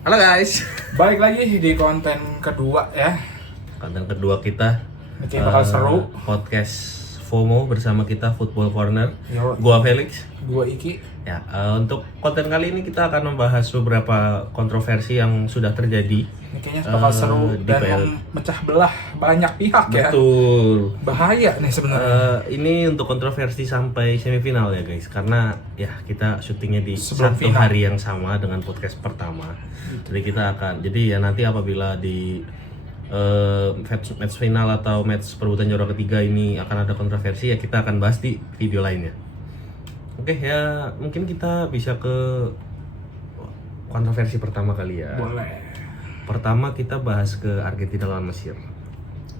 Halo guys. Balik lagi di konten kedua ya. Konten kedua kita. Ini kayak bakal seru. Podcast FOMO bersama kita Football Corner. Yo. Gua Felix. Gua Iki. Ya, untuk konten kali ini kita akan membahas beberapa kontroversi yang sudah terjadi. Ini kayaknya bakal seru dan memecah belah banyak pihak ya. Betul. Bahaya nih sebenarnya. Ini untuk kontroversi sampai semifinal ya guys, karena ya kita syutingnya di Sebelum satu final. hari yang sama dengan podcast pertama. Jadi kita akan, jadi ya nanti apabila di match final atau match perebutan juara ketiga ini akan ada kontroversi, ya kita akan bahas di video lainnya. Oke ya, mungkin kita bisa ke kontroversi pertama kali ya. Boleh. Pertama kita bahas ke Argentina lawan Mesir.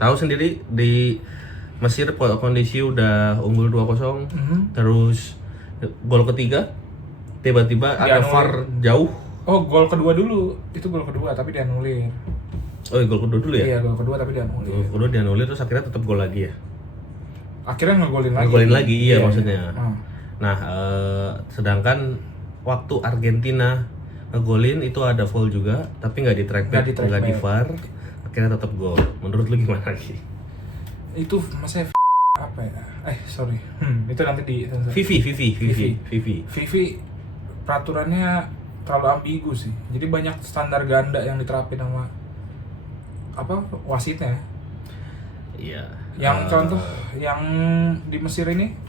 Tahu sendiri di Mesir kondisi udah unggul 2-0. Terus gol ketiga tiba-tiba ada VAR jauh. Oh, gol kedua dulu. Itu gol kedua tapi dianulir. Oh, gol kedua dulu ya? Iya, gol kedua tapi dianulir. Gol kedua dianulir terus akhirnya tetap gol lagi ya. Akhirnya ngegolin lagi. Ngegolin lagi iya maksudnya. Hmm. Nah, sedangkan waktu Argentina ngegolin itu ada foul juga, tapi nggak di track back, nggak di VAR, akhirnya tetap gol. Menurut lu gimana sih? Itu maksudnya apa ya? Sorry. Itu nanti di Vivi peraturannya terlalu ambigu sih. Jadi banyak standar ganda yang diterapin sama wasitnya. Iya. Yang contoh yang di Mesir ini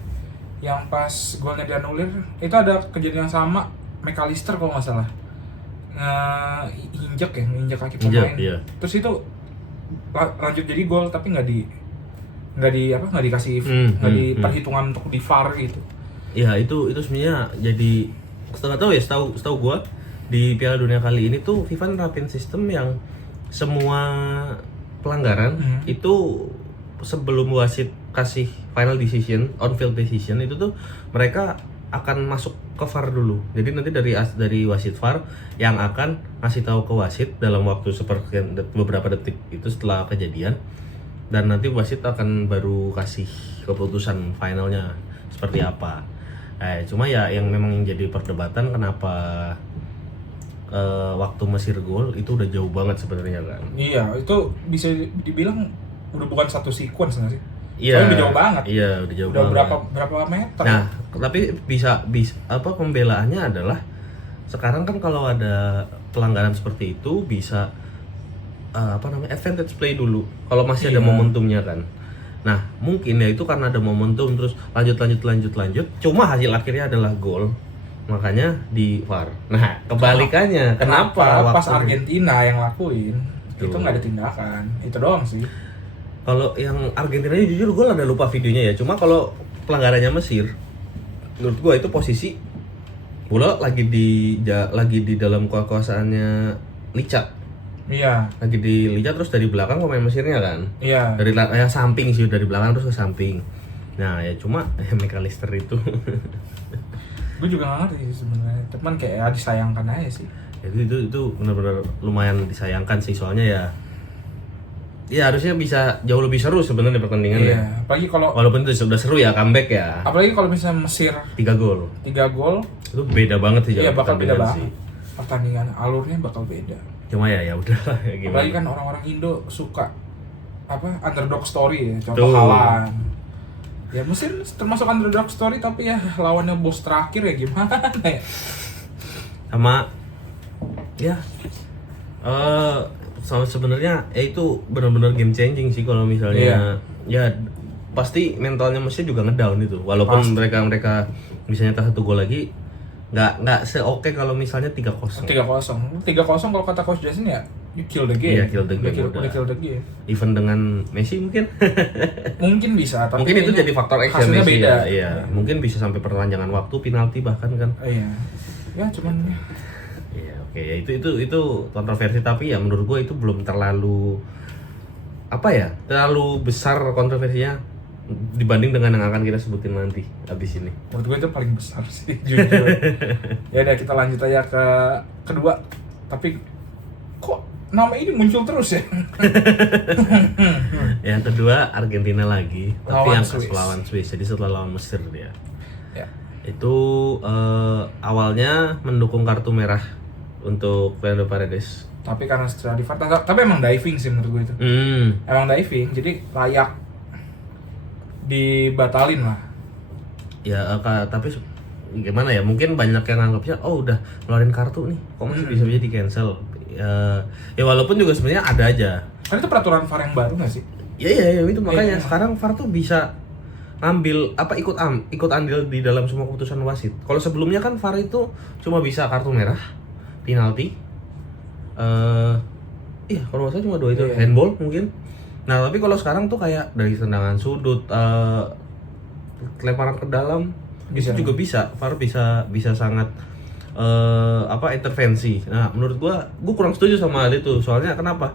yang pas golnya dianulir itu ada kejadian yang sama McAllister kalau nggak salah nginjek kaki pemain. Iya. Terus itu lanjut jadi gol tapi nggak dikasih perhitungan untuk di VAR gitu. Ya itu sebenarnya jadi setahu gua di Piala Dunia kali ini tuh FIFA nerapin sistem yang semua pelanggaran itu sebelum wasit kasih final decision, on field decision itu tuh mereka akan masuk ke VAR dulu. Jadi nanti dari wasit VAR yang akan ngasih tahu ke wasit dalam waktu sepersekian beberapa detik itu setelah kejadian, dan nanti wasit akan baru kasih keputusan finalnya seperti apa. Cuma ya yang memang jadi perdebatan kenapa waktu Mesir gol itu udah jauh banget sebenarnya kan. Iya, itu bisa dibilang udah bukan satu sequence nggak sih? Iya. Udah jauh banget. Iya, udah jauh udah banget. berapa meter? Nah, tapi bisa pembelaannya adalah sekarang kan kalau ada pelanggaran seperti itu bisa advantage play dulu kalau masih ada momentumnya kan. Nah, mungkin ya itu karena ada momentum terus lanjut. Cuma hasil akhirnya adalah gol. Makanya di VAR. Nah, kebalikannya. Kenapa pas Argentina yang lakuin itu nggak ada tindakan. Itu doang sih. Kalau yang Argentina jujur gue ada lupa videonya ya. Cuma kalau pelanggarannya Mesir, menurut gue itu posisi bola lagi di dalam kekuasaannya Licha. Iya. Lagi di Licha terus dari belakang pemain Mesirnya kan. Iya. Dari yang samping sih, dari belakang terus ke samping. Nah ya cuma McAllister itu. Gue juga nggak ngerti sih sebenarnya. Cuman kayak disayangkan aja sih. Itu benar-benar lumayan disayangkan sih, soalnya ya harusnya bisa jauh lebih seru sebenarnya pertandingan. Iya. Ya. Apalagi kalau walaupun itu sudah seru ya comeback ya. Apalagi kalau misalnya Mesir 3 gol. 3 gol Itu beda banget sih. Iya, bakal beda sih. banget. Pertandingan alurnya bakal beda. Cuma ya udah gimana. Apalagi kan orang-orang Indo suka underdog story ya, contoh Haaland. Ya Mesir termasuk underdog story tapi ya lawannya bos terakhir ya gimana ya. Sama ya sebenarnya itu benar-benar game changing sih kalau misalnya ya pasti mentalnya Mesir juga ngedown itu, walaupun mereka misalnya tak 1 gol lagi nggak seoke kalau misalnya 3-0 kalau kata coach Jason ya you kill the game. Iya, kill the game. Udah kill the game. Even dengan Messi mungkin bisa, tapi mungkin itu jadi faktor X ya hasilnya Messi beda. ya. Mungkin bisa sampai perpanjangan waktu, penalti bahkan kan. Iya. Ya cuman Iya, oke ya itu kontroversi, tapi ya menurut gue itu belum terlalu terlalu besar kontroversinya dibanding dengan yang akan kita sebutin nanti habis ini. Menurut gue itu paling besar sih jujur. Ya udah kita lanjut aja ke kedua. Tapi kok nama ini muncul terus ya? Yang kedua Argentina lagi, tapi Lawan yang Swiss. lawan Swiss. Jadi setelah lawan Mesir dia. Ya. Itu awalnya mendukung kartu merah untuk Fernando Paredes. Tapi karena setelah di VAR, tapi emang diving sih menurut gue itu. Emang diving, jadi layak dibatalin lah. Ya tapi gimana ya, mungkin banyak yang anggapnya udah ngeluarin kartu nih, kok masih bisa di cancel. Ya walaupun juga sebenarnya ada aja. Kan itu peraturan VAR yang baru nggak sih? Iya itu makanya sekarang VAR tuh bisa ngambil ikut andil di dalam semua keputusan wasit. Kalau sebelumnya kan VAR itu cuma bisa kartu merah, penalti. Iya kalau nggak salah cuma 2 itu, handball mungkin. Nah tapi kalau sekarang tuh kayak dari tendangan sudut, lemparan ke dalam, itu juga bisa. VAR bisa sangat intervensi. Nah menurut gua kurang setuju sama hal itu. Soalnya kenapa?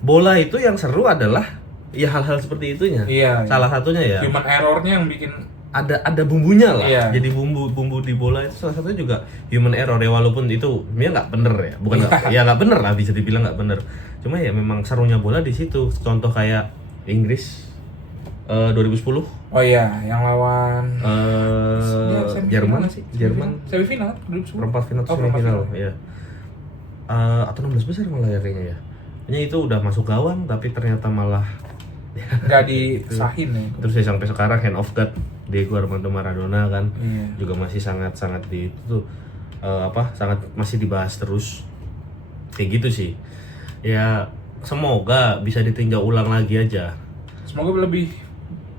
Bola itu yang seru adalah ya hal-hal seperti itunya. Salah satunya ya human error-nya yang bikin ada bumbunya lah. Jadi bumbu di bola itu salah satunya juga human error ya, walaupun itu ya nggak bener ya, bukan nggak bener lah, bisa dibilang nggak bener. Cuma ya memang serunya bola di situ. Contoh kayak Inggris 2010. Oh iya, yang lawan Jerman semifinal, perempat final ya. Atau 16 besar malah ya kayaknya ya. Kayaknya itu udah masuk gawang tapi ternyata malah nggak disahin ya. Terus ya sampai sekarang hand of God Diego Armando Maradona kan juga masih sangat di itu tuh sangat masih dibahas terus kayak gitu sih. Ya semoga bisa ditinjau ulang lagi aja. Semoga lebih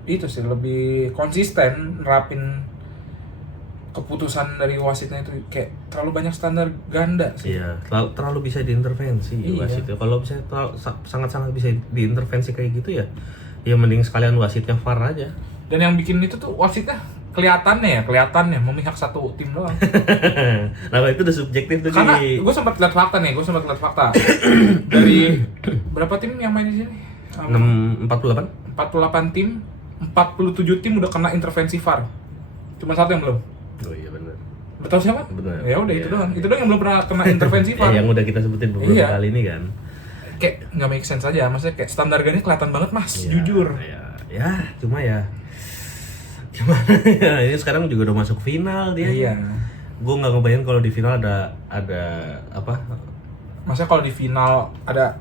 lebih konsisten nerapin keputusan dari wasitnya itu, kayak terlalu banyak standar ganda sih. Iya, terlalu bisa diintervensi wasit. Kalau bisa sangat-sangat bisa diintervensi kayak gitu ya mending sekalian wasitnya VAR aja. Dan yang bikin itu tuh wasitnya kelihatannya memihak satu tim doang. Nah itu udah subjektif tuh. Karena gue sempat lihat fakta dari berapa tim yang main di sini? 48 tim, 47 tim udah kena intervensi VAR. Cuma 1 yang belum. Oh iya benar. Betul siapa? Benar. Ya udah itu doang. Itu doang yang belum pernah kena intervensi VAR. Yang udah kita sebutin beberapa kali ini kan. Kayak nggak make sense aja. Maksudnya kayak standar ganda kelihatan banget mas, jujur. Ya cuma ya gimana ya, ini sekarang juga udah masuk final dia. Iya. Gue nggak ngebayang kalau di final ada apa? Maksudnya kalau di final ada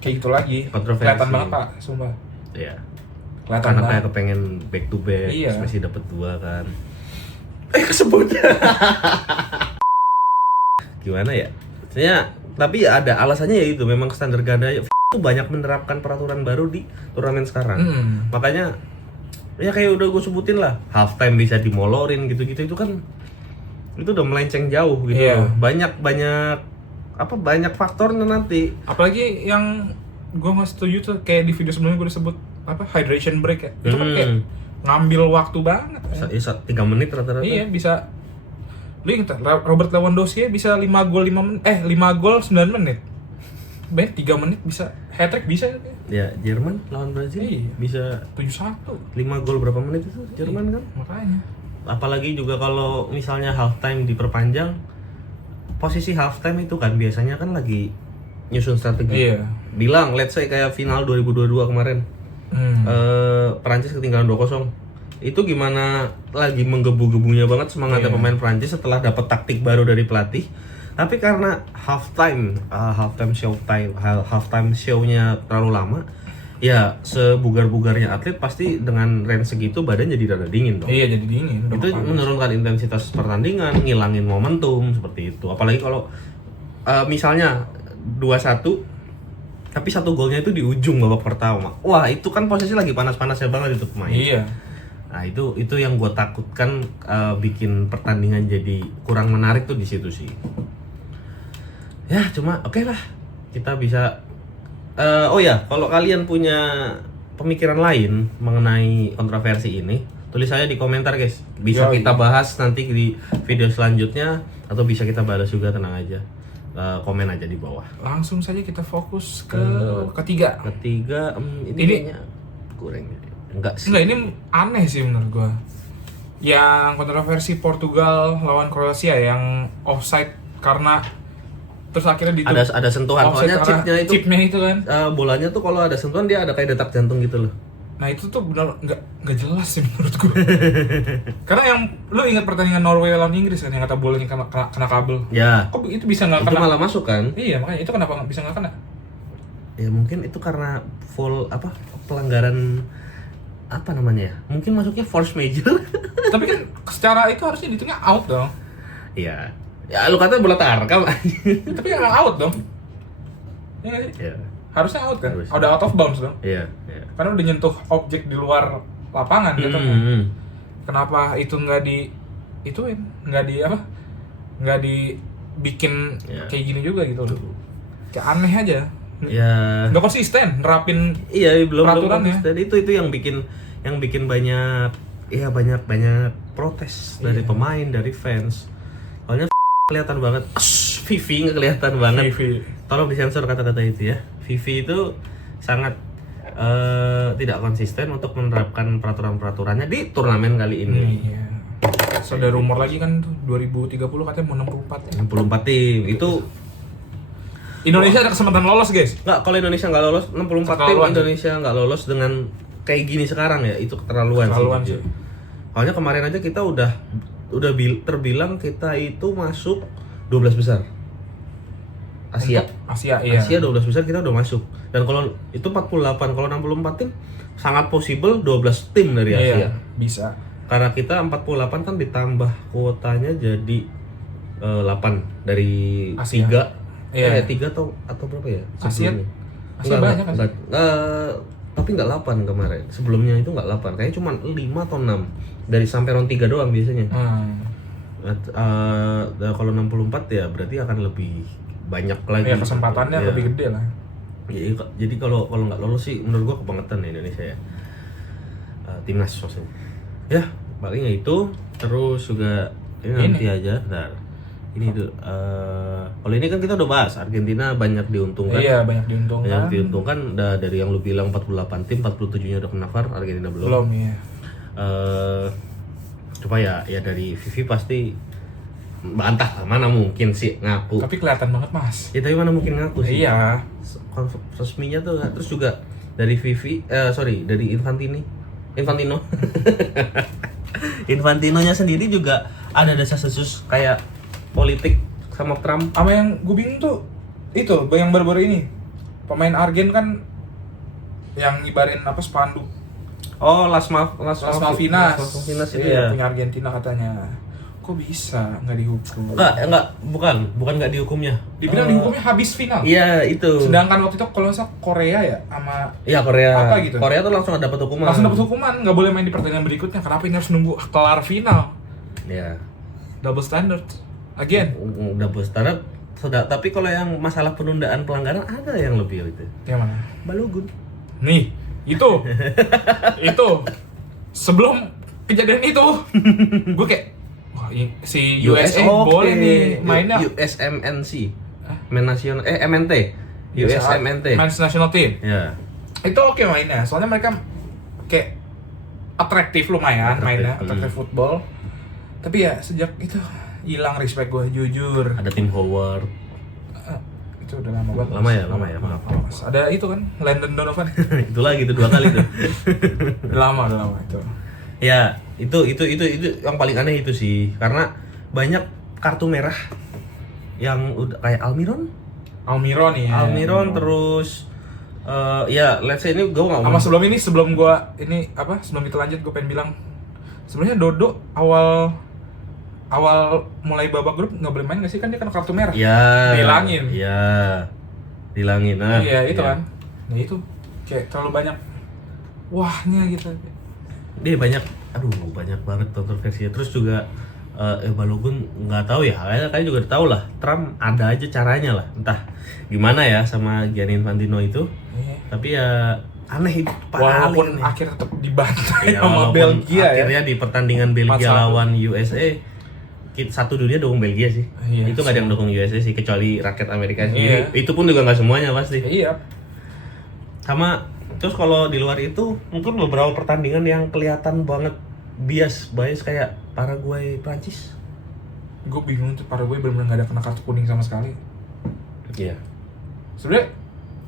kayak gitu lagi, kontroversi. Kelihatan banget pak, sumpah. Iya. Kelihatan Karena banget. kayak kepengen back to back, Iya. terus Messi dapat 2 kan. Kesebut. Gimana ya? Sebenarnya tapi ada alasannya ya itu, memang standar ganda itu banyak menerapkan peraturan baru di turnamen sekarang. Makanya ya kayak udah gue sebutin lah, halftime bisa dimolorin gitu-gitu, itu kan itu udah melenceng jauh gitu. Iya. Banyak faktornya nanti. Apalagi yang gue nggak setuju tuh kayak di video sebelumnya gue udah sebut hydration break ya. Itu kan kayak ngambil waktu banget. 3 menit rata-rata. Iya bisa. Lu inget Robert Lewandowski bisa 5 gol 9 menit. Ben 3 menit bisa hat-trick bisa. Ya, Jerman lawan Brazil bisa 7-1. 5 gol berapa menit itu Jerman kan? Makanya. Apalagi juga kalau misalnya halftime diperpanjang, posisi halftime itu kan biasanya kan lagi nyusun strategi. Iya. Bilang let's say kayak final 2022 kemarin. Perancis ketinggalan 2-0. Itu gimana lagi menggebu-gebunya banget semangatnya pemain Prancis setelah dapat taktik baru dari pelatih. Tapi karena halftime show-nya terlalu lama, ya sebugar-bugarnya atlet pasti dengan range segitu badan jadi rada dingin dong. Iya, jadi dingin. Itu menurunkan intensitas pertandingan, ngilangin momentum seperti itu. Apalagi kalau misalnya 2-1 tapi 1 golnya itu di ujung babak pertama. Wah, itu kan posisi lagi panas-panasnya banget itu pemain. Iya. Nah, itu yang gue takutkan bikin pertandingan jadi kurang menarik tuh di situ sih. Ya, cuma oke lah. Kita bisa kalau kalian punya pemikiran lain mengenai kontroversi ini, tulis aja di komentar, guys. Bisa kita bahas nanti di video selanjutnya atau bisa kita balas juga, tenang aja. Komen aja di bawah. Langsung saja kita fokus ke ketiga. Ini kurang. Enggak sih. Enggak, ini aneh sih menurut gua. Yang kontroversi Portugal lawan Kroasia yang offside karena terus akhirnya ada sentuhan. Soalnya chipnya itu kan. bolanya tuh kalau ada sentuhan dia ada kayak detak jantung gitu loh. Nah itu tuh benar nggak jelas sih menurut gue. Karena yang lu ingat pertandingan Norway lawan Inggris kan yang kata bolanya kena kabel. Ya. Kok itu bisa nggak Itu kena? malah masuk kan? Iya makanya itu kenapa nggak bisa nggak kena? Ya mungkin itu karena pelanggaran apa namanya ya? Mungkin masuknya force major. Tapi kan secara itu harusnya dihitungnya out dong. Iya. Ya lu kata bola tarkam. Tapi nggak out dong. Iya nggak sih? Iya. Harusnya out kan? Harusnya. Udah out of bounds dong. Iya, iya. Karena udah nyentuh objek di luar lapangan gitu. Kenapa itu nggak ituin? Nggak dibikin Ya. kayak gini juga gitu loh. Kayak aneh aja. Ya. Nggak konsisten nerapin Iya, belum peraturannya. konsisten. Itu yang bikin banyak protes dari pemain, dari fans. Soalnya kelihatan banget. Vivi nggak kelihatan banget. Vivi. Tolong disensor kata-kata itu ya. Vivi itu sangat tidak konsisten untuk menerapkan peraturan-peraturannya di turnamen kali ini. Iya. So ada rumor lagi kan tuh 2030 katanya mau 64 ya. 64 tim itu Indonesia ada kesempatan lolos, guys. nggak, kalau Indonesia nggak lolos 64 tim Keterlaluan sih. Indonesia nggak lolos dengan kayak gini sekarang ya, itu keterlaluan Keterlaluan sih. Soalnya kemarin aja kita udah terbilang kita itu masuk 12 besar Asia. Asia iya. Asia 12 besar kita udah masuk. Dan kalau itu 48, kalau 64 tim sangat possible 12 tim dari Asia. Iya, bisa. Karena kita 48 kan ditambah kuotanya jadi 8 dari Asia. 3. Iya. 3 atau berapa ya? Asia sebelumnya? Asia banyak kan? Tapi nggak 8 kemarin. Sebelumnya itu nggak 8. Kayaknya cuma 5 atau 6. Dari sampai round 3 doang biasanya. Kalau 64 ya berarti akan lebih banyak lagi. Ya kesempatannya Ya. lebih gede lah. Jadi kalau nggak lolos sih menurut gua kebangetan ya Indonesia ya. Timnas maksudnya. Ya, palingnya itu terus juga ini nanti aja. Bentar. Ini tuh kalau ini kan kita udah bahas Argentina banyak diuntungkan. Iya, banyak diuntungkan. Banyak diuntungkan dari yang lu bilang 48 tim, 47-nya udah kena VAR, Argentina belum. Belum ya. Cuma ya dari Vivi pasti bantah, mana mungkin sih ngaku. Tapi kelihatan banget, Mas. Ya tapi mana mungkin ngaku sih. Iya. Resminya tuh terus juga dari Vivi dari Infantino. Infantinonya sendiri juga ada desas-desus kayak politik sama Trump. Sama yang gue bingung tuh itu yang baru-baru ini pemain Argen kan yang ngibarin apa spanduk Oh, Las Malvinas. Malvinas itu Iya, ya. punya Argentina katanya. Kok bisa nggak dihukum? Bukan nggak dihukumnya. Dibilang dihukumnya habis final. Iya, itu. Sedangkan waktu itu kalau nggak salah Korea ya sama Iya, Korea. apa gitu? Korea tuh langsung dapat hukuman. langsung dapat hukuman, nggak boleh main di pertandingan berikutnya. Kenapa ini harus nunggu kelar final? Iya. Double standard. Again. Double standard. Tapi kalau yang masalah penundaan pelanggaran ada yang lebih itu. Yang mana? Balogun. Nih, itu sebelum kejadian itu, gue kayak wah si USA boleh nih mainnya USMNC. Men nasional MNT. USMNT. Men's National Team. Ya. Itu oke mainnya, soalnya mereka kayak atraktif lumayan mainnya, atraktif football. Tapi ya sejak itu hilang respect gue jujur. Ada Tim Howard. Itu udah lama banget. Lama ya, maaf. Mas. Ada itu kan, Landon Donovan. Itu lagi tuh 2 kali tuh. udah lama itu. Ya, itu yang paling aneh itu sih, karena banyak kartu merah yang udah kayak Almiron Ya. Almiron terus ya let's say ini gue nggak sama sebelum kita lanjut gue pengen bilang sebenarnya Dodo awal mulai babak grup nggak boleh main nggak sih, kan dia kena kartu merah ya dilangin iya itu kan. Nah itu kayak terlalu banyak wahnya gitu. Dia banyak banget kontroversinya. Terus juga Balogun nggak tahu ya, kayaknya juga tahu lah, Trump ada aja caranya lah, entah gimana ya sama Gianni Infantino itu. Tapi ya aneh itu, walaupun aneh. akhirnya tetap dibantai Ya, sama Belgia akhirnya di pertandingan Belgia 4-1. lawan USA satu dunia dukung Belgia sih. Iya, itu nggak ada yang dukung USA sih kecuali rakyat Amerika sendiri. Iya. Itu pun juga nggak semuanya pasti. Iya. Sama terus kalau di luar itu mungkin beberapa pertandingan yang kelihatan banget bias kayak Paraguay Prancis. Gue bingung tuh, Paraguay benar-benar nggak ada kena kartu kuning sama sekali. Iya. Sebenarnya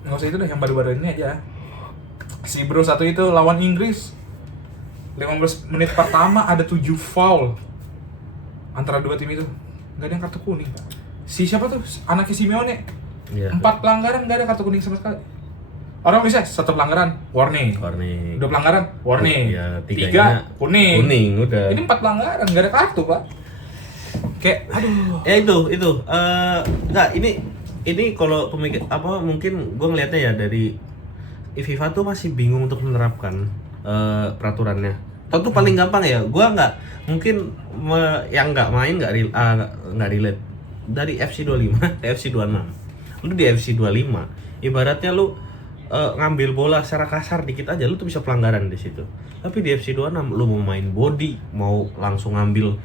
nggak usah itu deh, yang baru-baru ini aja. Si bro satu itu lawan Inggris 15 menit pertama ada 7 foul antara dua tim itu. Gak ada yang kartu kuning. Si siapa tuh? Anaknya Simeone. Iya. 4 pelanggaran gak ada kartu kuning sama sekali. Orang bisa 1 pelanggaran, warning. 2 pelanggaran, warning. Ya, 3 kuning. Kuning udah. Ini 4 pelanggaran, gak ada kartu, Pak. Kayak aduh. Ya itu. Enggak, ini kalau pemikir apa mungkin gue ngelihatnya ya dari FIFA tuh masih bingung untuk menerapkan peraturannya. Tentu paling gampang ya, gue nggak mungkin yang nggak main nggak relate dari FC 25 ke FC 26. Lu di FC 25 ibaratnya lu ngambil bola secara kasar dikit aja lu tuh bisa pelanggaran di situ. Tapi di FC 26 lu mau main body, mau langsung ngambil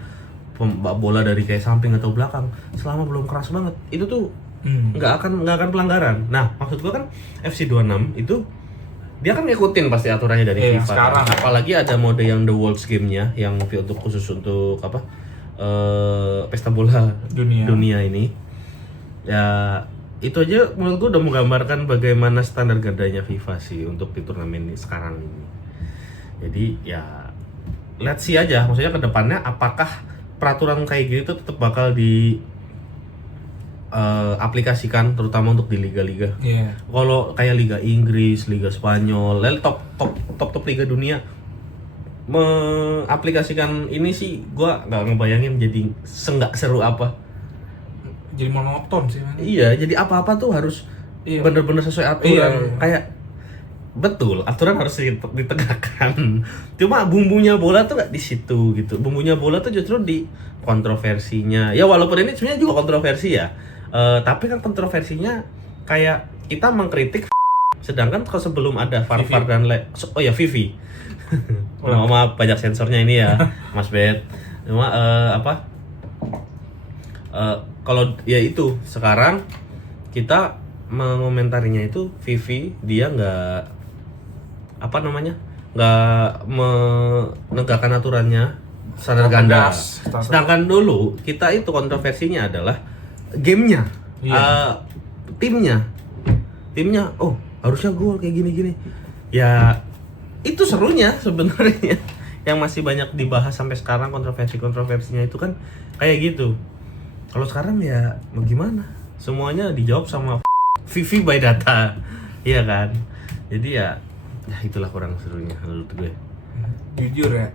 bola dari kayak samping atau belakang, selama belum keras banget itu tuh nggak akan pelanggaran. Nah maksud gua kan FC 26 itu dia kan ngikutin pasti aturannya dari FIFA. Sekarang Apalagi ada mode yang The World's Game-nya yang untuk khusus untuk apa pesta bola dunia ini. Ya itu aja menurut gua udah menggambarkan bagaimana standar gandanya FIFA sih untuk di turnamen ini sekarang ini. Jadi ya let's see aja, maksudnya ke depannya apakah peraturan kayak gitu tetap bakal di aplikasikan terutama untuk di liga-liga. Kalau kayak Liga Inggris, Liga Spanyol, top liga dunia mengaplikasikan ini sih gua nggak ngebayangin jadi nggak seru apa. Jadi monoton sih, man. Iya, jadi apa-apa tuh harus bener-bener sesuai aturan. Kayak betul, aturan harus ditegakkan. Cuma bumbunya bola tuh nggak di situ gitu. Bumbunya bola tuh justru di kontroversinya. Ya walaupun ini sebenarnya juga kontroversi ya. Tapi kan kontroversinya kayak kita mengkritik, sedangkan kalau sebelum ada VAR dan Vivi. Maaf banyak sensornya ini ya, Mas Bet. Cuma kalau ya itu sekarang kita mengomentarinya itu Vivi dia nggak menegakkan aturannya standar ganda. Sedangkan dulu kita itu kontroversinya adalah gamenya, timnya harusnya gol kayak gini ya itu serunya sebenarnya yang masih banyak dibahas sampai sekarang. Kontroversinya itu kan kayak gitu. Kalau sekarang ya mau gimana, semuanya dijawab sama Vivi by data, iya kan. Jadi ya itulah kurang serunya menurut gue. Jujur ya,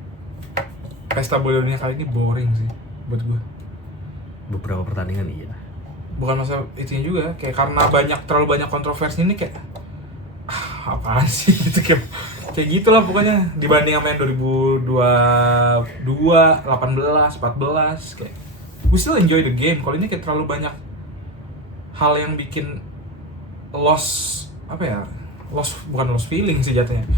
pesta bola dunia kali ini boring sih buat gue. Beberapa pertandingan iya. Bukan masalah itunya juga, kayak karena terlalu banyak kontroversi ini kayak apaan sih gitu, kayak gitulah pokoknya dibanding sama yang 2022, 18, 14 kayak we still enjoy the game. Kalau ini kayak terlalu banyak hal yang bikin bukan lost feeling sih jatuhnya,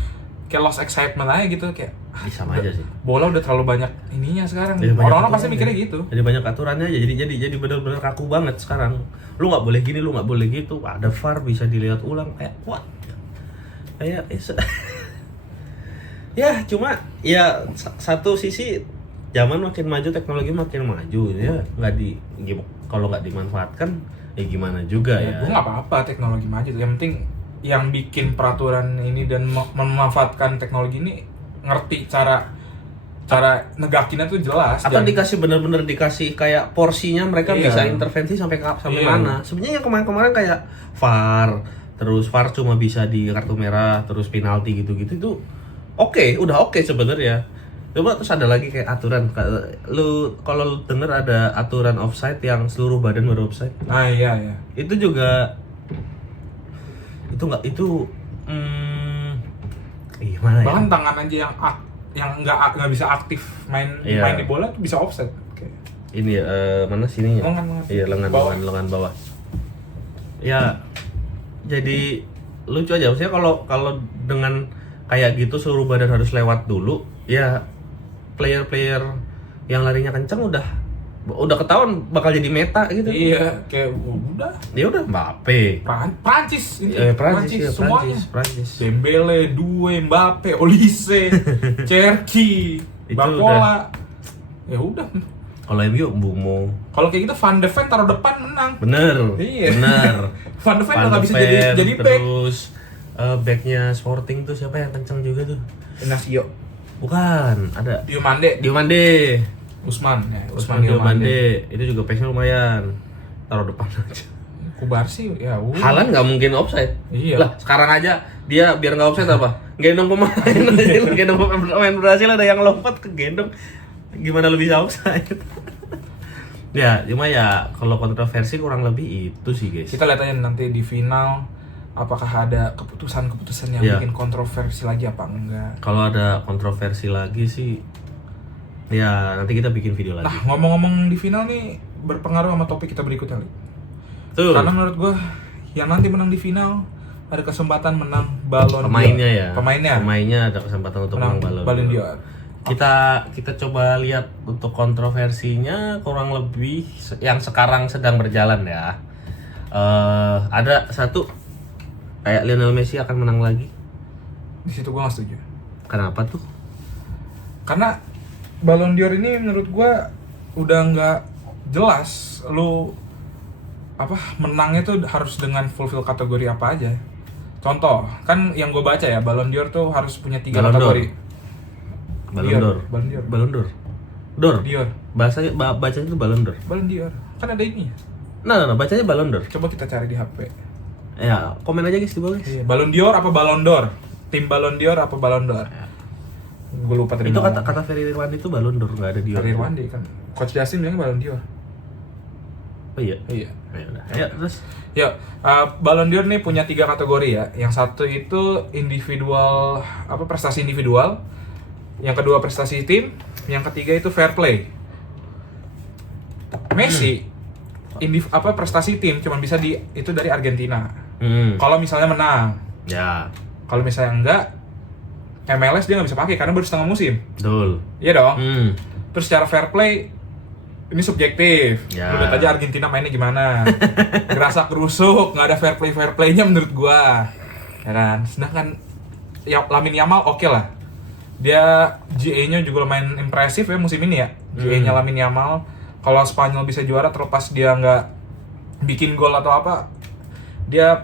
kayak lost excitement aja gitu, kayak sama aja sih. Bola udah terlalu banyak ininya sekarang. Orang-orang pasti mikirnya gitu. Jadi banyak aturannya aja. Jadi benar-benar kaku banget sekarang. Lu nggak boleh gini, lu nggak boleh gitu. Ada VAR bisa dilihat ulang. Kayak what? Kayak ya cuma ya satu sisi zaman makin maju, teknologi makin maju ya, kalau nggak dimanfaatkan ya gimana juga ya. Gue nggak apa-apa teknologi maju. Yang penting yang bikin peraturan ini dan memanfaatkan teknologi ini ngerti cara negakinnya tuh jelas. Atau dikasih benar-benar dikasih kayak porsinya, mereka bisa intervensi sampai mana. Sebenarnya yang kemarin kayak VAR, terus VAR cuma bisa di kartu merah, terus penalti gitu-gitu itu udah oke sebenarnya. Coba terus ada lagi kayak aturan, kalau lu denger ada aturan offside yang seluruh badan baru offside. Iya. Itu juga gimana ya? Bahkan tangan aja yang nggak bisa aktif main di bola tuh bisa offside. Ini mana sininya? Lengan bawah. Ya jadi lucu aja, maksudnya kalau dengan kayak gitu seluruh badan harus lewat dulu, ya player yang larinya kencang udah ketahuan bakal jadi meta gitu. Iya, kayak udah. Ya udah Mbappe. Prancis semuanya. Prancis. Dembele, Doué, Mbappe, Olise, Cherki, Barcola. Ya udah. Kalau MU Mbumo. Kalau kayak gitu Van de Ven taruh depan menang. Bener. Iya. Bener. Van de Ven udah nggak bisa jadi back. Terus backnya Sporting tuh siapa yang kenceng juga tuh? Ignacio, Bukan, ada Diomande. Usman Diomande. Itu juga pace-nya lumayan. Taruh depan aja. Kubarsi ya. Haaland nggak mungkin offside. Iya. Lah, sekarang aja dia biar nggak offside apa? Gendong pemain, gendong pemain Brasil ada yang lompat ke gendong. Gimana lu bisa offside? Ya, cuma ya kalau kontroversi kurang lebih itu sih, guys. Kita lihat aja nanti di final apakah ada keputusan-keputusan yang Iya. bikin kontroversi lagi apa enggak. Kalau ada kontroversi lagi sih, ya nanti kita bikin video lagi. Nah, ngomong-ngomong di final nih berpengaruh sama topik kita berikutnya, Li. Tuh, Karena menurut gua yang nanti menang di final ada kesempatan menang Ballon d'Or. pemainnya ya. Pemainnya Pemainnya ada kesempatan untuk menang Ballon Ballon d'Or. d'Or. Kita coba lihat untuk kontroversinya kurang lebih yang sekarang sedang berjalan ya. Ada satu kayak Lionel Messi akan menang lagi. Di situ gua nggak setuju. Kenapa tuh? Karena Ballon d'Or ini menurut gua udah nggak jelas lu menangnya tuh harus dengan fulfill kategori apa aja. Contoh, kan yang gue baca ya, Ballon d'Or tuh harus punya 3 Ballon d'Or. kategori. Ballon d'Or. Ballon d'Or. Ballon d'Or. Dor. Dior. Bahasanya bacanya itu Ballon d'Or. Ballon d'Or. Kan ada ini. Nah, bacanya Ballon d'Or. Coba kita cari di HP. Ya, komen aja guys di bawah guys. Iya, Ballon d'Or apa Ballon d'Or? Tim Ballon d'Or apa Ballon d'Or? Gue lupa tadi. Itu kata Ferry Irwandi itu Ballon d'Or, nggak ada Dior. Ferry Irwandi kan. Coach Justin bilangnya Ballon d'Or. Oh iya. Iya. Ya udah. Ayo terus. Ya, Ballon d'Or nih punya 3 kategori ya. Yang satu itu individual, prestasi individual. Yang kedua prestasi tim. Yang ketiga itu fair play. Messi, prestasi tim cuma bisa itu dari Argentina. Kalau misalnya menang. Ya. Kalau misalnya enggak, MLS dia nggak bisa pakai karena baru setengah musim. Betul. Iya dong. Terus Terus secara fair play ini subjektif. Ya. Lu lihat aja Argentina mainnya gimana. Gerasa kerusuk, nggak ada fair play-nya menurut gua. Ya kan? Sedangkan ya Lamine Yamal oke lah. Dia GA-nya juga lumayan impresif ya musim ini ya. GA-nya Lamine Yamal. Kalau Spanyol bisa juara terlepas dia nggak bikin gol atau apa, dia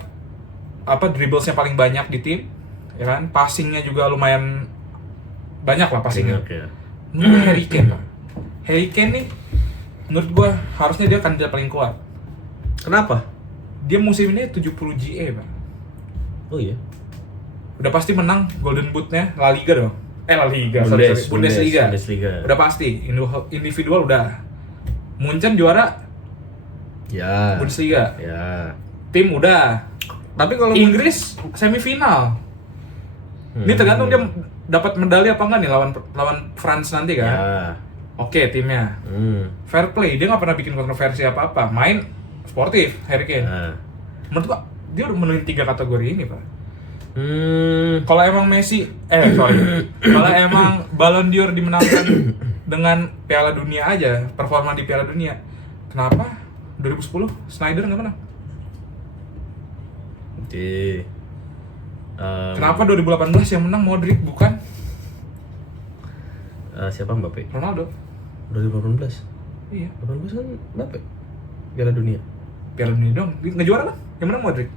dribblesnya paling banyak di tim. Ya kan? Passingnya juga lumayan banyak lah passingnya. Oke. Harry Kane, Pak. Harry Kane nih menurut gua harusnya dia kandidat paling kuat. Kenapa? Dia musim ini 70 GA, Pak. Oh iya. Udah pasti menang Golden Boot-nya La Liga dong. La Liga, sorry. Bundesliga. Udah pasti. Individual udah. Munchen juara Ya. Bundesliga. Ya. Tim udah. Tapi kalau Inggris semifinal. Ini tergantung dia dapat medali apa enggak nih lawan France nanti kan. Ya. Oke, timnya. Fair play, dia nggak pernah bikin kontroversi apa-apa. Main sportif, Harry Kane. Nah. Menurut gua, dia udah memenuhi 3 kategori ini, Pak. Kalau emang Messi, kalau emang Ballon d'Or dimenangkan dengan Piala Dunia aja, performa di Piala Dunia, kenapa 2010 Snyder nggak menang? Oke. Kenapa 2018 yang menang Modric bukan Siapa Mbappe? Ronaldo? 2018. Iya, 18 kan Mbappe. Piala Dunia. Piala Dunia dong, nggak juara kan? Yang menang Modric.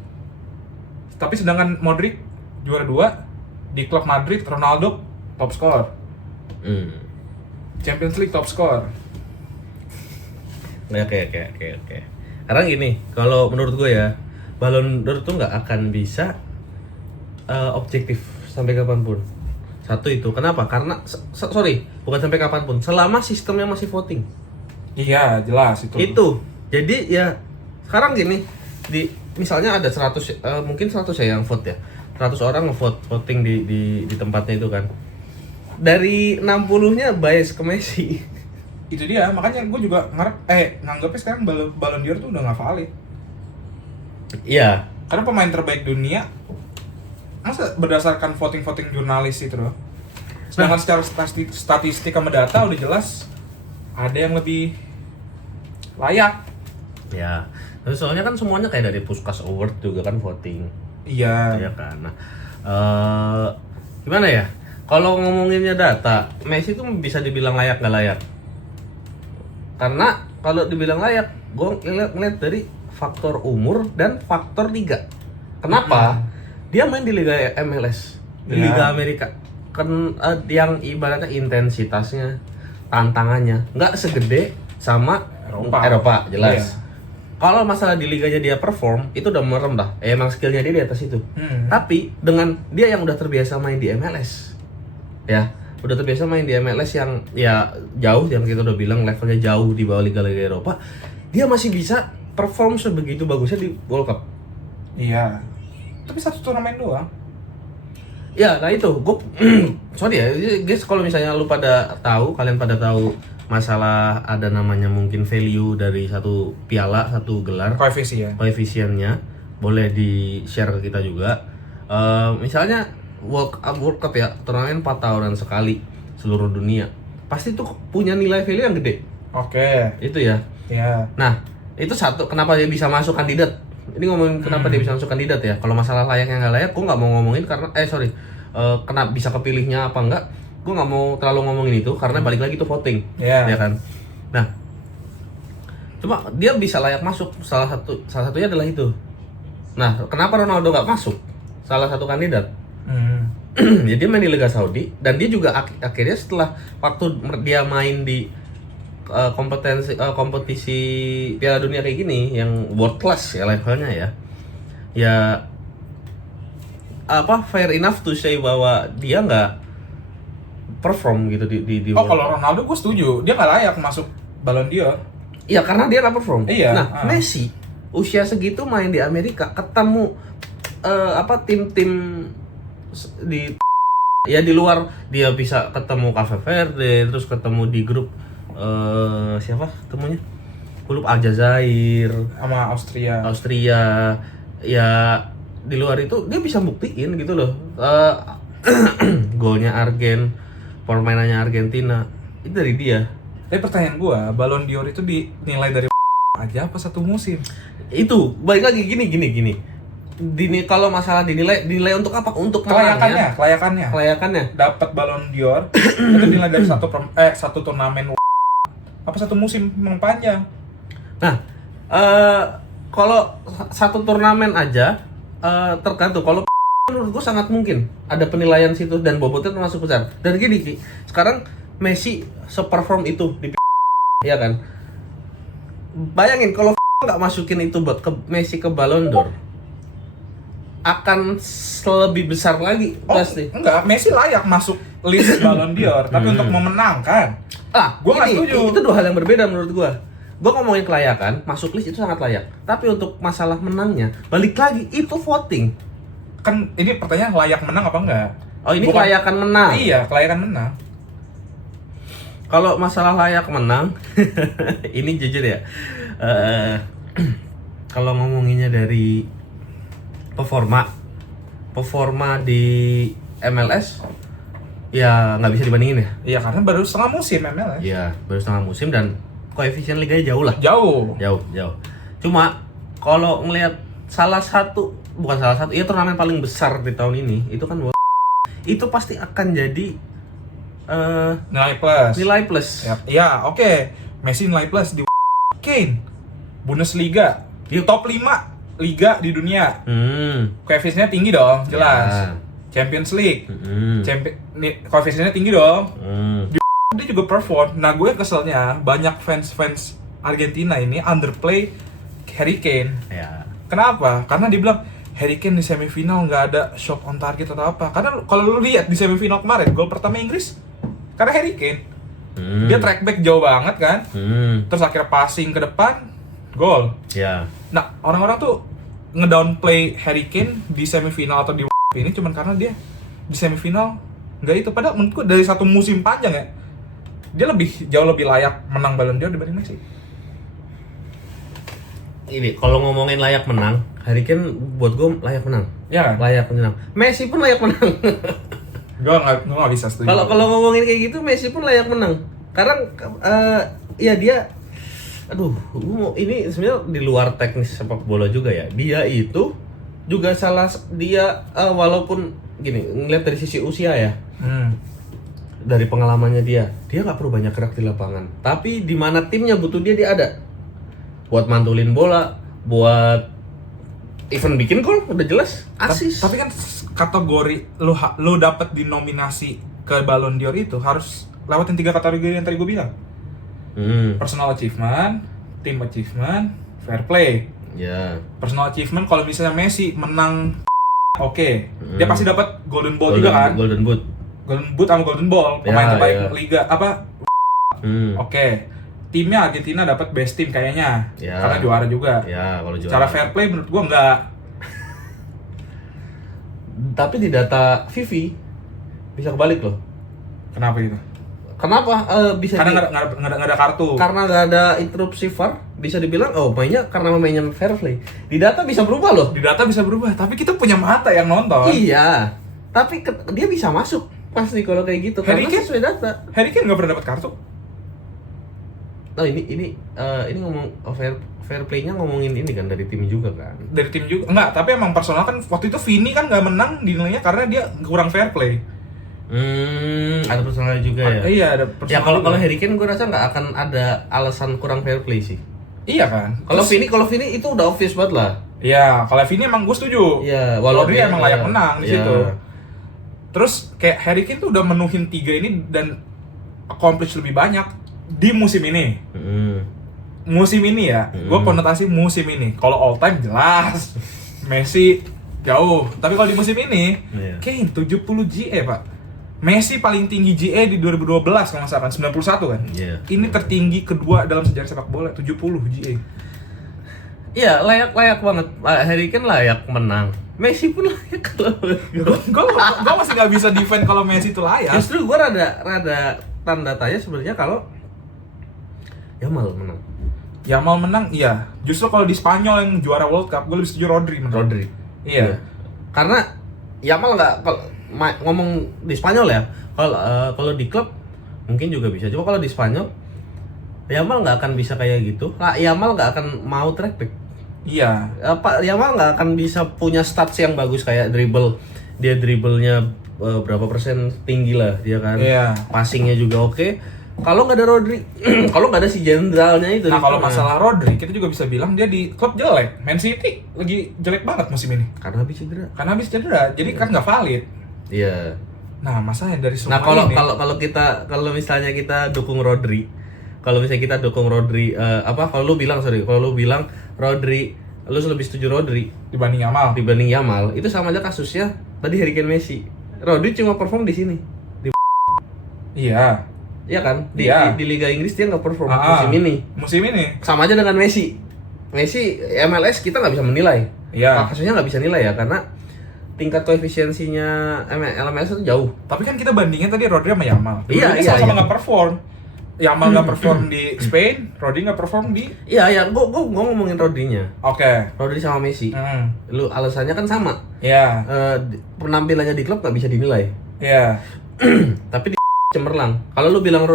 Tapi sedangkan Modric juara 2 di klub Madrid, Ronaldo top skor. Champions League top skor. Oke. Karena gini, kalau menurut gue ya, Ballon d'Or tuh nggak akan bisa objektif sampai kapanpun. Satu itu, kenapa? Karena bukan sampai kapanpun, selama sistemnya masih voting. Iya, jelas itu. Jadi ya sekarang gini, misalnya ada 100 mungkin 100 ya yang vote ya. 100 orang voting di tempatnya itu kan. Dari 60-nya bias ke Messi. Itu dia, makanya gue juga nganggapnya sekarang Ballon d'Or tuh udah nggak valid. Iya. Karena pemain terbaik dunia masa berdasarkan voting jurnalis itu loh. Sedangkan secara statistik sama data udah jelas ada yang lebih layak. Ya. Tapi soalnya kan semuanya kayak dari Puskas Award juga kan voting. Iya. Iya kan. Nah, gimana ya? Kalau ngomonginnya data, Messi tuh bisa dibilang layak nggak layak? Karena kalau dibilang layak, gue ngeliat dari faktor umur dan faktor liga. Kenapa? dia main di Liga MLS, di Liga Amerika. Kan yang ibaratnya intensitasnya, tantangannya nggak segede sama Eropa jelas. Kalau masalah di liganya dia perform, itu udah merem dah. Emang skillnya dia di atas itu. Tapi dengan dia yang udah terbiasa main di MLS, ya, udah terbiasa main di MLS yang ya jauh, yang kita udah bilang levelnya jauh di bawah liga-liga Eropa, dia masih bisa perform sebegitu bagusnya di World Cup. Iya. Tapi satu turnamen doang. Ya, nah itu, gue sorry ya, guys, kalau misalnya kalian pada tahu masalah ada namanya mungkin value dari satu piala, satu gelar, koefisiennya boleh di share ke kita juga. Misalnya World Cup ya, turnamen 4 tahunan sekali seluruh dunia, pasti tuh punya nilai value yang gede. Oke. Itu ya. Iya. Nah, itu satu, kenapa dia bisa masuk kandidat. Ini ngomongin kenapa dia bisa masuk kandidat ya. Kalau masalah layaknya nggak layak, gue nggak mau ngomongin karena kenapa bisa kepilihnya apa enggak, gue nggak mau terlalu ngomongin itu karena balik lagi itu voting, ya kan. Nah, cuma dia bisa layak masuk, salah satunya adalah itu. Nah, kenapa Ronaldo nggak masuk? Salah satu kandidat. Jadi dia main di Liga Saudi dan dia juga akhirnya setelah waktu dia main di kompetisi Piala Dunia kayak gini yang world class ya levelnya ya fair enough to say bahwa dia nggak perform gitu di kalau Ronaldo gue setuju, dia nggak layak masuk Ballon d'Or. Iya, karena dia nggak perform. Iya. Nah, Messi usia segitu main di Amerika, ketemu tim-tim di luar, dia bisa ketemu Cape Verde, terus ketemu di grup siapa ketemunya? Grup Aljazair sama Austria. Ya di luar itu dia bisa buktiin gitu loh. Golnya permainannya Argentina itu dari dia. Tapi pertanyaan gua, Ballon d'Or itu dinilai dari aja apa satu musim? Itu balik lagi gini. Kalau masalah dinilai untuk apa? Untuk kelayakannya. Dapat Ballon d'Or itu dinilai dari satu turnamen apa satu musim memang panjang. Nah, kalau satu turnamen aja tergantung. Kalau menurut gue sangat mungkin ada penilaian situ dan bobotnya termasuk besar. Dan gini Ki, sekarang Messi seperform itu di ya kan. Bayangin kalau nggak masukin itu ke Messi ke Ballon d'Or, akan lebih besar lagi pasti. Enggak, Messi layak masuk list Ballon d'Or, tapi untuk memenangkan. Gue nggak setuju. Itu dua hal yang berbeda menurut gue. Gue ngomongin kelayakan, masuk list itu sangat layak. Tapi untuk masalah menangnya, balik lagi itu voting. Kan ini pertanyaan layak menang apa enggak? Oh, ini kelayakan menang. Iya, kelayakan menang. Kalau masalah layak menang, ini jujur ya. Kalau ngomonginnya dari performa di MLS, ya nggak bisa dibandingin ya. Iya, karena baru setengah musim MLS. Iya, baru setengah musim dan koefisien liganya jauh lah. Jauh. Cuma kalau ngelihat ya turnamen paling besar di tahun ini itu kan itu pasti akan jadi nilai plus. Ya, oke. Messi nilai plus di Kane. Bundesliga. Di top 5 liga di dunia. Koefisiennya tinggi dong, jelas. Champions League. Koefisiennya tinggi dong. Dia juga perform. Nah, gue keselnya banyak fans Argentina ini underplay Harry Kane. Ya. Kenapa? Karena dibilang Harry Kane di semifinal nggak ada shot on target atau apa. Karena kalau lu lihat di semifinal kemarin, gol pertama Inggris karena Harry Kane. Dia track back jauh banget kan. Terus akhirnya passing ke depan, gol. Ya. Nah, orang-orang tuh ngedownplay Harry Kane di semifinal atau di ini cuman karena dia di semifinal nggak itu. Padahal menurutku dari satu musim panjang ya, dia jauh lebih layak menang Ballon d'Or dibanding Messi. Ini kalau ngomongin layak menang, Harry Kane buat gue layak menang. Ya. Layak menang. Messi pun layak menang. Gue nggak bisa setuju. Kalau ngomongin kayak gitu, Messi pun layak menang. Karena ya dia, ini sebenarnya di luar teknis sepak bola juga ya. Dia itu juga walaupun gini, ngeliat dari sisi usia ya. Dari pengalamannya dia nggak perlu banyak gerak di lapangan. Tapi di mana timnya butuh dia ada. Buat mantulin bola, buat even bikin gol udah jelas asis. Tapi kan kategori lu dapat di nominasi ke Ballon d'Or itu harus lewatin 3 kategori yang tadi gue bilang. Personal achievement, team achievement, fair play. Ya. Personal achievement kalau misalnya Messi menang dia pasti dapat Golden Ball juga kan? Golden Boot sama Golden Ball, pemain terbaik liga apa? Timnya Argentina dapat best team kayaknya, karena juara juga. Ya, kalau juara. Cara fair play menurut gua enggak. Tapi di data Vivi bisa kebalik loh. Kenapa itu? Kenapa bisa? Karena nggak ada kartu. Karena nggak ada interupsi VAR, bisa dibilang mainnya fair play. Di data bisa berubah loh. Di data bisa berubah, tapi kita punya mata yang nonton. Iya, tapi dia bisa masuk pasti kalau kayak gitu. Karena sesuai data. Harry Kane nggak pernah dapat kartu. Oh ini ngomong fair play-nya ngomongin ini kan dari tim juga kan? Dari tim juga enggak, tapi emang personal kan waktu itu Vini kan nggak menang dinilainya karena dia kurang fair play. Ada personal juga ya. Iya ada personal. Ya kalau Harry Kane gue rasa nggak akan ada alasan kurang fair play sih. Iya kan. Kalau Vini itu udah obvious banget lah. Iya, kalau Vini emang gue setuju. Iya, Rodri emang layak menang di situ. Terus kayak Harry Kane tuh udah menuhin 3 ini dan accomplish lebih banyak di musim ini. Musim ini ya, gue konotasi musim ini. Kalau all time jelas Messi jauh. Tapi kalau di musim ini, Kane 70 GA pak. Messi paling tinggi GA di 2012 kalau nggak salah, 91 kan. Ini tertinggi kedua dalam sejarah sepak bola, 70 GA. Iya, layak banget. Harry Kane layak menang. Messi pun layak kalau gue masih nggak bisa defend kalau Messi itu layak. Justru gue rada tanda tanya sebenarnya kalau Yamal menang, iya. Justru kalau di Spanyol yang juara World Cup, gue lebih setuju Rodri menang. Iya. Karena Yamal nggak ngomong di Spanyol ya. Kalau di klub mungkin juga bisa. Cuma kalau di Spanyol, Yamal nggak akan bisa kayak gitu. Yamal nggak akan mau track back. Iya. Yamal nggak akan bisa punya stats yang bagus kayak dribble. Dia dribblenya berapa persen tinggi lah dia kan. Iya. Passingnya juga oke. Kalau nggak ada Rodri, kalau nggak ada si jenderalnya itu. Nah kalau masalah Rodri, kita juga bisa bilang dia di klub jelek. Man City lagi jelek banget musim ini. Karena habis cedera. Jadi kan nggak valid. Iya. Nah masalahnya dari semua ini. Nah kalau misalnya kita dukung Rodri, kalau lu bilang Rodri, lu lebih setuju Rodri dibanding Yamal, itu sama aja kasusnya tadi Harry Kane Messi. Rodri cuma perform di sini. Iya kan? Di Liga Inggris dia nggak perform musim ini. Sama aja dengan Messi MLS kita nggak bisa menilai. Iya. Kasusnya nggak bisa nilai ya karena tingkat koefisiensinya MLS itu jauh. Tapi kan kita bandingin tadi Rodri sama Yamal. Iya. Sama-sama nggak perform. Yamal nggak perform di Spain, Rodri nggak perform di. Iya. Gua ngomongin Rodrinya. Oke. Rodri sama Messi. Lu alasannya kan sama. Iya. Penampilannya di klub nggak bisa dinilai. Iya. Tapi di cemerlang. Kalau lu bilang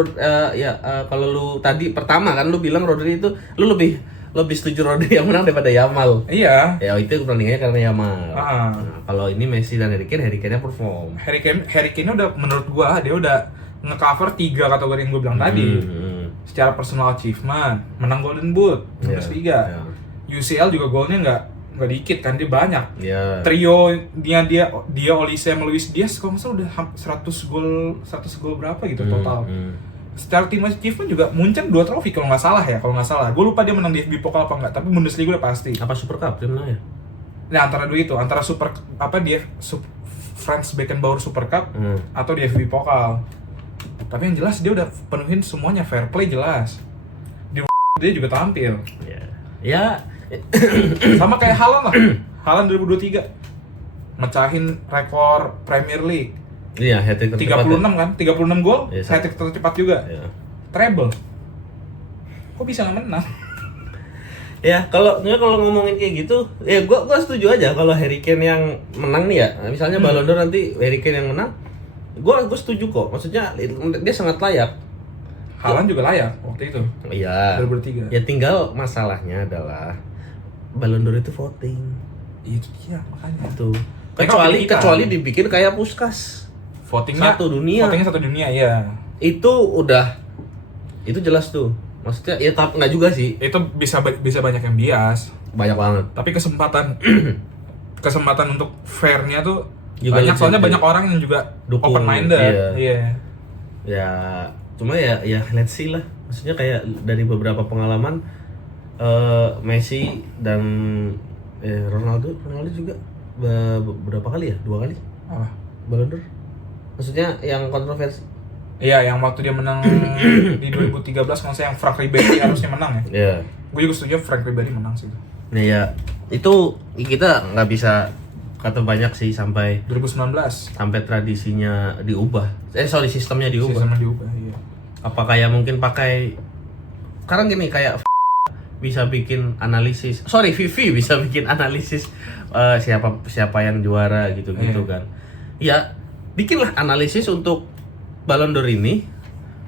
kalau lu tadi pertama kan lu bilang Rodri itu lu lebih setuju Rodri yang menang daripada Yamal. Iya. Ya itu pertandingannya karena Yamal. Nah, kalau ini Messi dan Harry Kane-nya perform. Harry Kane udah menurut gua dia udah nge-cover 3 kategori yang gua bilang tadi. Secara personal achievement, menang Golden Boot, Bundesliga. UCL juga golnya nggak dikit kan, dia banyak. Trio dia Olise sama Luis Diaz kalau nggak salah udah 100 gol berapa gitu total. Secara tim achievement juga Munchen 2 trofi kalau nggak salah. Gue lupa dia menang di FB Pokal apa enggak, tapi Bundesliga udah pasti. Apa Super Cup dia menang ya? Nah antara dua itu, antara Franz Beckenbauer Super Cup atau di FB Pokal. Tapi yang jelas dia udah penuhin semuanya, fair play jelas. Dia juga tampil. Ya. Sama kayak Haaland lah. Haaland 2023 mecahin rekor Premier League. Iya, hat-trick tercepat. 36 kan? 36 gol, hat-trick tercepat juga. Treble. Kok bisa nggak menang? Ya, kalau ngomongin kayak gitu, ya gua setuju aja kalau Harry Kane yang menang nih ya. Misalnya Ballon d'Or nanti Harry Kane yang menang, gua setuju kok. Maksudnya dia sangat layak. Haaland juga layak waktu itu. Iya. 2003. Ya tinggal masalahnya adalah Ballon d'Or itu voting. Itu dia makanya. Itu. Kecuali dibikin kayak Puskas. Votingnya satu dunia ya. Itu jelas tuh. Maksudnya ya tapi nggak juga sih. Itu bisa banyak yang bias. banyak banget. Tapi kesempatan untuk fair-nya tuh Juga banyak, lebih soalnya gede. banyak orang yang juga Dukung, open minded. Iya. Ya cuma ya let's see lah, maksudnya kayak dari beberapa pengalaman Messi dan Ronaldo juga berapa kali ya, 2 kali Apa? Ballon d'Or, maksudnya yang kontroversi. Iya, yang waktu dia menang di 2013 kalau saya yang Frank Ribery harusnya menang ya. Iya. Gue juga setuju Frank Ribery menang sih. Nah ya itu kita nggak bisa kata banyak sih sampai 2019 tradisinya diubah. Sistemnya diubah. sistemnya diubah, iya. Apa kayak mungkin pakai sekarang gini kayak bisa bikin analisis. Vivi bisa bikin analisis siapa yang juara gitu-gitu kan. Ya, bikinlah analisis untuk Ballon d'Or ini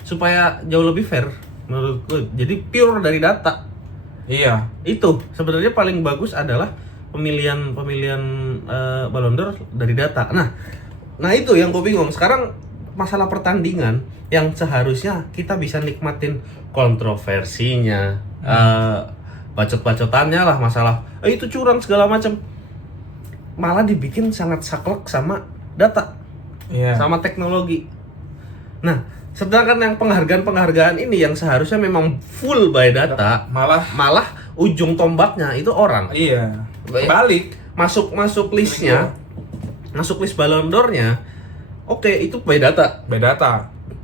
supaya jauh lebih fair menurutku. Jadi pure dari data. Iya. Itu sebenarnya paling bagus adalah pemilihan Ballon d'Or dari data. Nah itu yang gue bingung sekarang, masalah pertandingan yang seharusnya kita bisa nikmatin kontroversinya, bacot-bacotannya lah, masalah itu curang segala macam, malah dibikin sangat saklek sama data, sama teknologi. Nah sedangkan yang penghargaan ini yang seharusnya memang full by data, malah ujung tombaknya itu orang. Iya. Balik masuk listnya, masuk list Ballon d'Or-nya. Oke, itu by data.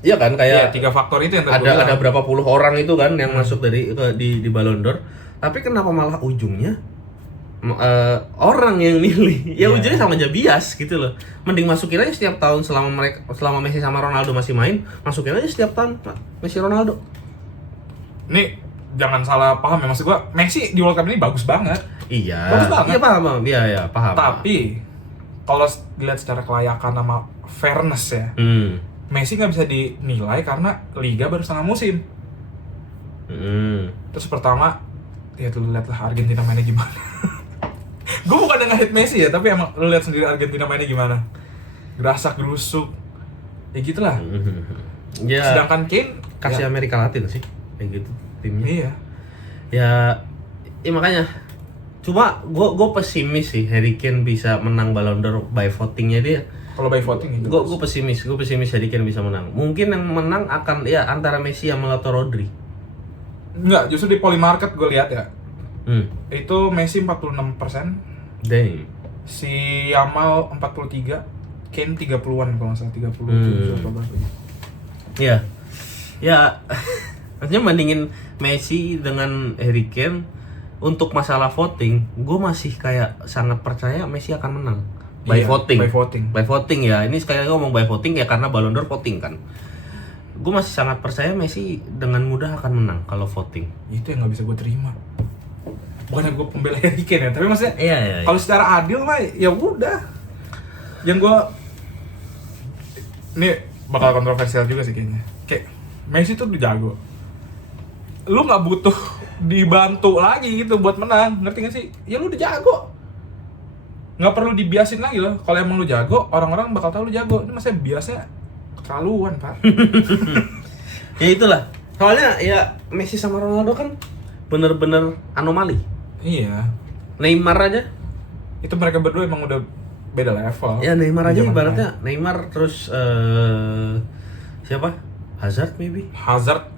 Iya kan, kayak 3 faktor itu yang ada berapa puluh orang itu kan yang masuk di Ballon d'Or. Tapi kenapa malah ujungnya orang yang milih? Ya ujungnya sama aja bias gitu loh. Mending masukin aja setiap tahun selama Messi sama Ronaldo masih main, masukin aja setiap tahun Messi Ronaldo. Nih jangan salah paham ya, maksud gua Messi di World Cup ini bagus banget. Iya. Bagus banget. Iya paham. Iya paham. Tapi kalau dilihat secara kelayakan sama fairness ya, Messi nggak bisa dinilai karena Liga baru setengah musim. Terus pertama, ya lu lihatlah Argentina mainnya gimana. Gue bukan yang nge-hate Messi ya, tapi emang lu lihat sendiri Argentina mainnya gimana. Gerasak gerusuk, ya gitulah. Ya, sedangkan Kane kasih Amerika Latin sih, kayak gitu timnya. Iya. Ya makanya. Cuma gue pesimis sih Harry Kane bisa menang Ballon d'Or by votingnya dia. Kalau by voting itu. Gue pesimis Harry Kane bisa menang. Mungkin yang menang akan ya antara Messi sama Rodri. Enggak, justru di Polymarket gue lihat ya. Itu Messi 46%. Dang. Si Yamal 43, Kane 30-an kalau nggak salah, 37 atau berapa. Iya. Ya, maksudnya bandingin Messi dengan Harry Kane untuk masalah voting, gue masih kayak sangat percaya Messi akan menang. By voting ya. Ini sekali lagi ngomong by voting ya karena Ballon d'Or voting kan. Gue masih sangat percaya Messi dengan mudah akan menang kalau voting. Itu yang nggak bisa gue terima. Bukannya gue pembela Harry Kane ya, tapi maksudnya iya. Kalau secara adil mah ya udah. Yang gue ini bakal kontroversial juga sih kayaknya. Kayak Messi tuh udah jago. Lu nggak butuh dibantu lagi gitu buat menang, ngerti gak sih? Ya lu udah jago. Nggak perlu dibiasin lagi loh. Kalau emang lu jago, orang-orang bakal tahu lu jago. Ini maksudnya biasanya keterlaluan, Pak. Ya itulah. Soalnya ya Messi sama Ronaldo kan bener-bener anomali. Iya. Neymar aja. Itu mereka berdua emang udah beda level. Ya Neymar aja ibaratnya Neymar terus siapa? Hazard maybe.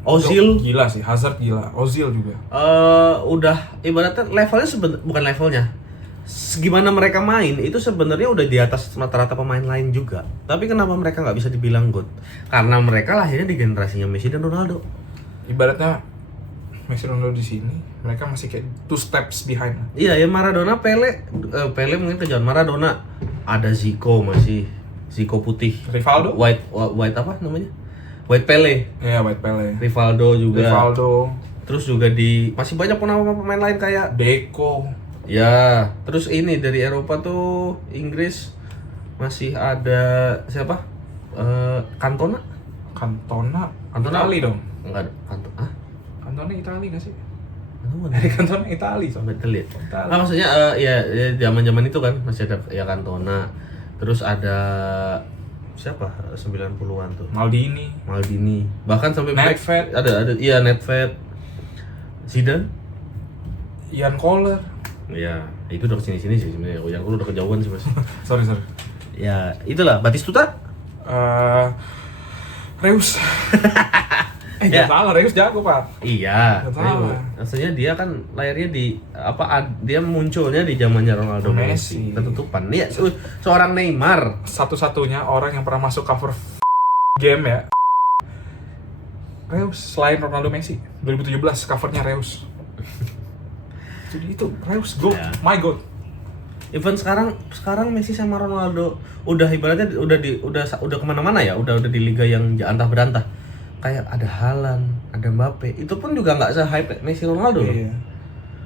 Ozil gila sih. Hazard gila. Ozil juga. Udah ibaratnya levelnya bukan levelnya. Gimana mereka main itu sebenarnya udah di atas rata-rata pemain lain juga. Tapi kenapa mereka nggak bisa dibilang good? Karena mereka lahirnya di generasinya Messi dan Ronaldo. Ibaratnya Messi Ronaldo di sini, mereka masih kayak 2 steps behind. Iya ya, Maradona, Pele mungkin kejauhan. Maradona ada Zico putih. Rivaldo? White apa namanya? White Pele. Iya, White Pele. Rivaldo juga. Terus juga masih banyak pemain lain kayak Deco. Ya, terus ini dari Eropa tuh Inggris masih ada siapa? Cantona Itali dong. Enggak ada Cantona Itali nggak sih? Dari Cantona Itali sampai telit. Nah, maksudnya ya zaman-zaman itu kan masih ada ya Cantona. Terus ada siapa? 90-an tuh. Maldini. Bahkan sampai Nedved. Ada Nedved. Zidane. Ian Kohler. Ya, itu udah kesini-sini sih sebenarnya. Yang lu udah kejauhan sih mas. sorry. Ya, itulah Batistuta. Reus. Ya. Jangan salah, Reus jago pak. Iya. Nggak salah. Maksudnya dia kan lahirnya di dia munculnya di zamannya Ronaldo Messi. Ketutupan. Iya, seorang Neymar. Satu-satunya orang yang pernah masuk cover game ya. Reus selain Ronaldo Messi 2017 covernya Reus. Jadi itu Reus go, Ya. my god. Even sekarang Messi sama Ronaldo udah ibaratnya udah kemana-mana ya, udah di liga yang antah berantah. Kayak ada Haaland, ada Mbappe, itu pun juga nggak se-hype Messi Ronaldo loh. Iya.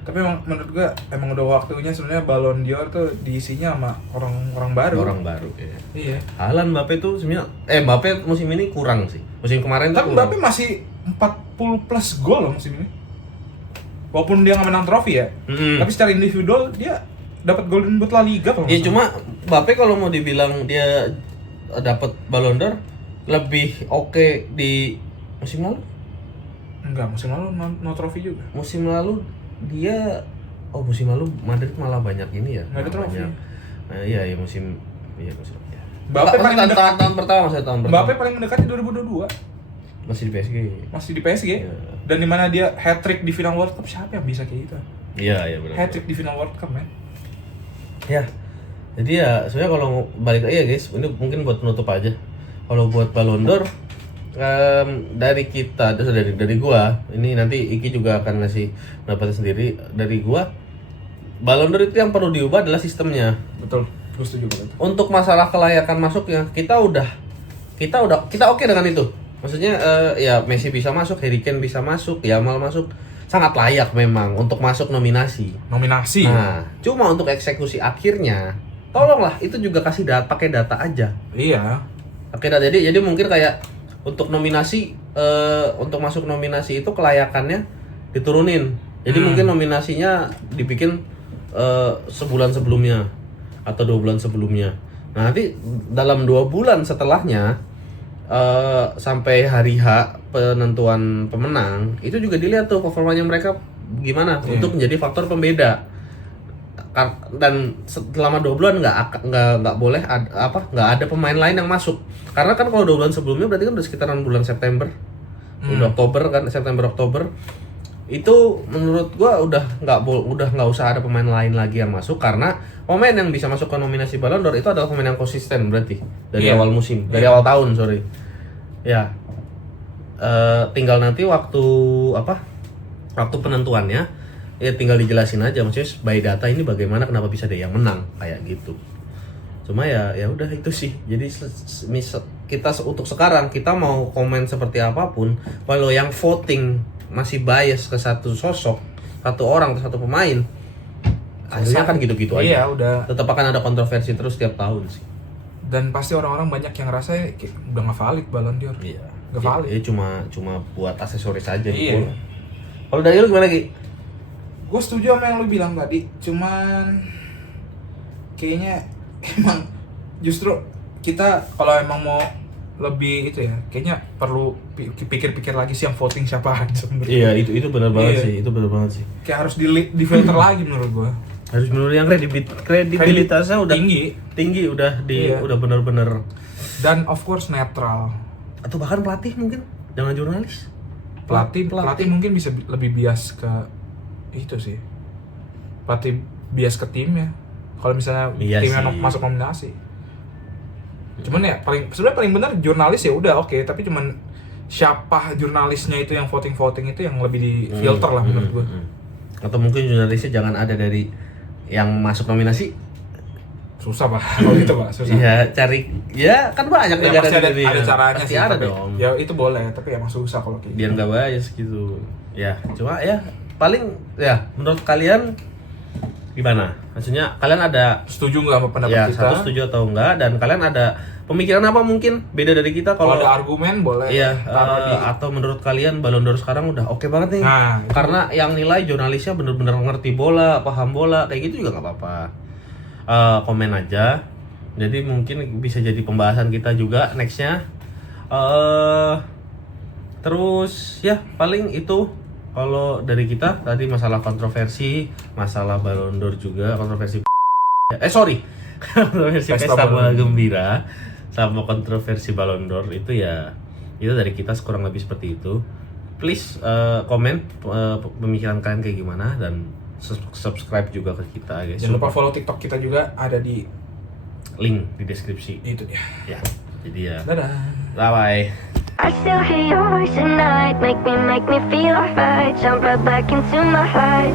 Tapi menurut gua emang udah waktunya sebenarnya Ballon d'Or tuh diisinya sama orang baru. Orang baru ya. Iya. Haaland, Mbappe tuh sebenarnya Mbappe musim ini kurang sih. Musim kemarin Tapi tuh kurang. Mbappe masih 40 plus gol loh musim ini. Walaupun dia nggak menang trofi ya, tapi secara individual dia dapat Golden Boot La Liga kalau Ya nggak cuma Mbappe kalau mau dibilang dia dapat Ballon d'Or lebih oke di musim lalu. Enggak, musim lalu no trofi juga. Musim lalu dia musim lalu Madrid malah banyak ini ya. Nggak ada trofi. Banyak. Nah, iya musim ya. Mbappe paling mendekat. tahun pertama saya tahun pertama. Mbappe paling mendekati 2022. Masih di PSG. Masih di PSG. Iya. Dan di mana dia hat-trick di final World Cup, siapa yang bisa kayak gitu? Iya benar. Hat-trick di final World Cup, men. Ya. Jadi ya sebenarnya kalau balik guys, ini mungkin buat penutup aja. Kalau buat Ballon d'Or dari kita, dari gua, ini nanti Iki juga akan ngasih pendapatnya sendiri. Dari gua, Ballon d'Or itu yang perlu diubah adalah sistemnya. Betul. Gue setuju banget. Untuk masalah kelayakan masuknya, kita oke dengan itu. Maksudnya ya Messi bisa masuk, Harry Kane bisa masuk, Yamal masuk, sangat layak memang untuk masuk nominasi. Nominasi. Nah, cuma untuk eksekusi akhirnya, tolonglah itu juga kasih pakai data aja. Iya. Pakai data. Jadi mungkin kayak untuk nominasi, untuk masuk nominasi itu kelayakannya diturunin. Jadi mungkin nominasinya dibikin sebulan sebelumnya atau 2 bulan sebelumnya. Nah, nanti dalam 2 bulan setelahnya sampai hari H penentuan pemenang itu juga dilihat tuh performanya mereka gimana untuk menjadi faktor pembeda. Dan selama 2 bulan nggak boleh nggak ada pemain lain yang masuk, karena kan kalau 2 bulan sebelumnya berarti kan udah sekitaran bulan September, udah Oktober kan, September Oktober itu menurut gua udah nggak usah ada pemain lain lagi yang masuk, karena pemain yang bisa masuk ke nominasi Ballon d'Or itu adalah pemain yang konsisten berarti dari awal musim, dari awal tahun ya. Tinggal nanti waktu penentuannya ya tinggal dijelasin aja, maksudnya by data ini bagaimana, kenapa bisa ada yang menang kayak gitu. Cuma ya udah itu sih. Jadi kita untuk sekarang kita mau komen seperti apapun, kalau yang voting masih bias ke satu sosok, satu orang atau satu pemain, akhirnya kan gitu-gitu aja. Iya, udah. Tetap akan ada kontroversi terus tiap tahun sih. Dan pasti orang-orang banyak yang ngerasa udah nggak valid Ballon d'Or. Iya. Nggak valid. Ya cuma buat aksesoris aja Iya. gitu. Kalau dari lu gimana Ki? Gue setuju sama yang lu bilang tadi, cuman kayaknya emang justru kita kalau emang mau lebih itu ya, kayaknya perlu pikir-pikir lagi sih yang voting siapa aja. Iya, itu benar banget Iya. sih, itu benar banget sih. Kayak harus di filter lagi menurut gue. Harus menurut yang kredibilitasnya udah tinggi udah Iya. udah benar-benar, Dan of course netral. atau bahkan pelatih mungkin jangan jurnalis. Pelatih mungkin bisa lebih bias ke itu sih. Pelatih bias ke timnya. Kalau misalnya Iya timnya sih. masuk nominasi. Cuman ya sebenarnya paling benar jurnalis ya udah oke, tapi cuman siapa jurnalisnya itu yang voting itu yang lebih di filter lah menurut gue. Atau mungkin jurnalisnya jangan ada dari yang masuk nominasi. Susah pak, kalau gitu pak, susah. Iya, cari ya kan banyak Ya, negara pasti ada, di dunia. ada caranya Pasti sih, ada tapi dong. ya itu boleh, tapi emang susah kalau kayak Biar nggak bias gitu. Ya, cuma ya paling ya menurut kalian gimana? Maksudnya kalian ada setuju nggak sama pendapat ya kita? satu setuju atau enggak, dan kalian ada pemikiran apa mungkin beda dari kita Kalau kalau ada argumen boleh. iya taruh di atau menurut kalian Ballon d'Or sekarang udah oke banget nih. Nah, itu. Karena yang nilai jurnalisnya bener-bener ngerti bola, paham bola, kayak gitu juga nggak apa-apa. Komen aja. Jadi mungkin bisa jadi pembahasan kita juga nextnya. Terus ya paling itu Kalau dari kita tadi masalah kontroversi, masalah Ballon d'Or juga, kontroversi kontroversi Pesta Bola Gembira sama kontroversi Ballon d'Or itu ya itu dari kita kurang lebih seperti itu. Please komen pemikiran kalian kayak gimana dan subscribe juga ke kita guys. Jangan lupa follow TikTok kita juga, ada di link di deskripsi. itu dia. Ya. Jadi ya. Dadah. Bye bye. I still hear your voice at night, make me feel alright. Jump right back into my heart.